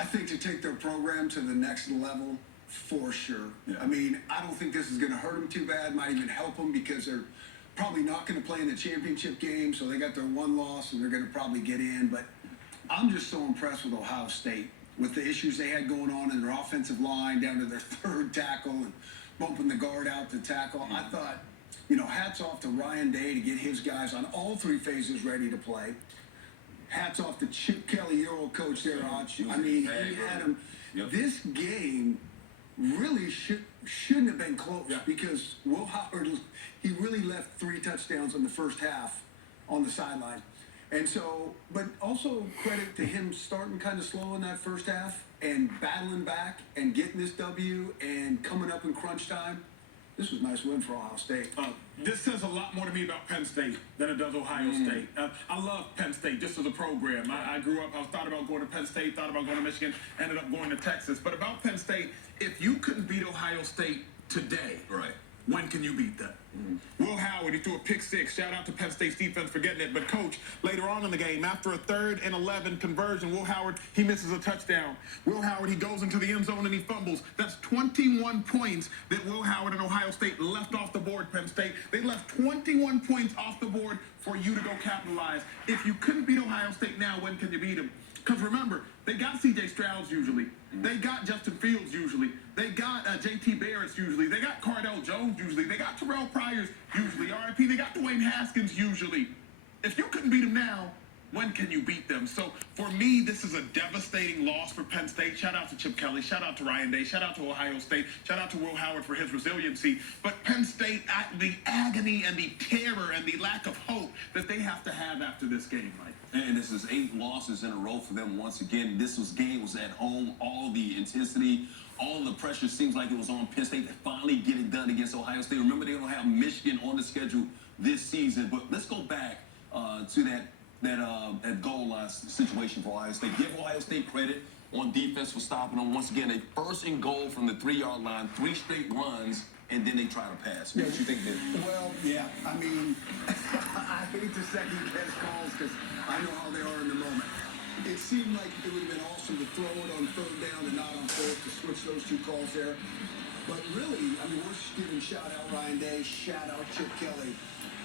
I think to take their program to the next level, for sure. Yeah. I mean, I don't think this is going to hurt them too bad. Might even help them because they're probably not going to play in the championship game, so they got their one loss and they're going to probably get in. But I'm just so impressed with Ohio State, with the issues they had going on in their offensive line, down to their third tackle and bumping the guard out to tackle. I thought, hats off to Ryan Day to get his guys on all three phases ready to play. Hats off to Chip Kelly, your old coach there, Arch. I mean, he had him. Yep. This game really shouldn't have been close because Will Howard, he really left 3 touchdowns in the first half on the sideline. And so, but also credit to him starting kind of slow in that first half and battling back and getting this W and coming up in crunch time. This was a nice win for Ohio State. This says a lot more to me about Penn State than it does Ohio State. I love Penn State just as a program. I grew up, I thought about going to Penn State, thought about going to Michigan, ended up going to Texas. But about Penn State, if you couldn't beat Ohio State today, Right. when can you beat them? Will Howard, he threw a pick 6. Shout out to Penn State's defense for getting it. But, Coach, later on in the game, after a 3rd and 11 conversion, Will Howard, he misses a touchdown. Will Howard, he goes into the end zone and he fumbles. That's 21 points that Will Howard and Ohio State left off the board, Penn State. They left 21 points off the board for you to go capitalize. If you couldn't beat Ohio State now, when can you beat them? Because remember, they got C.J. Stroud usually. They got Justin Fields usually. They got J.T. Barrett usually. They got Cardell Jones usually. They got Terrell Pryor usually. R.I.P. They got Dwayne Haskins usually. If you couldn't beat them now, when can you beat them? So for me, this is a devastating loss for Penn State. Shout out to Chip Kelly. Shout out to Ryan Day. Shout out to Ohio State. Shout out to Will Howard for his resiliency. But Penn State, the agony and the terror and the lack of hope that they have to have after this game, Mike. And this is 8 losses in a row for them once again. This game was at home. All the intensity, all the pressure seems like it was on Penn State to finally get it done against Ohio State. Remember, they don't have Michigan on the schedule this season. But let's go back to that goal line situation for Ohio State. Give Ohio State credit on defense for stopping them. Once again, a 1st and goal from the 3-yard line, 3 straight runs, and then they try to pass. What do you think, Ben? Well, yeah. I mean, I hate to second-guess calls because I know how they are in the moment. It seemed like it would have been awesome to throw it on 3rd down and not on 4th, to switch those 2 calls there. But really, I mean, we're just giving shout-out Ryan Day, shout-out Chip Kelly.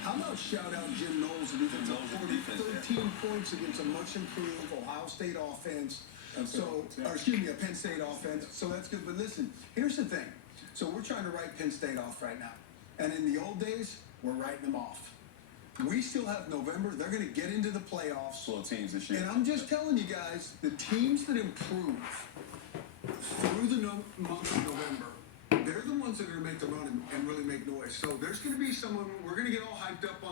How about shout-out Jim Knowles, who did 13 points against a much-improved Ohio State offense. A Penn State offense. So that's good. But listen, here's the thing. So we're trying to write Penn State off right now. And in the old days, we're writing them off. We still have November. They're going to get into the playoffs. Slow teams this year. And I'm just telling you guys, the teams that improve through the month of November, they're the ones that are going to make the run and really make noise. So there's going to be someone, we're going to get all hyped up on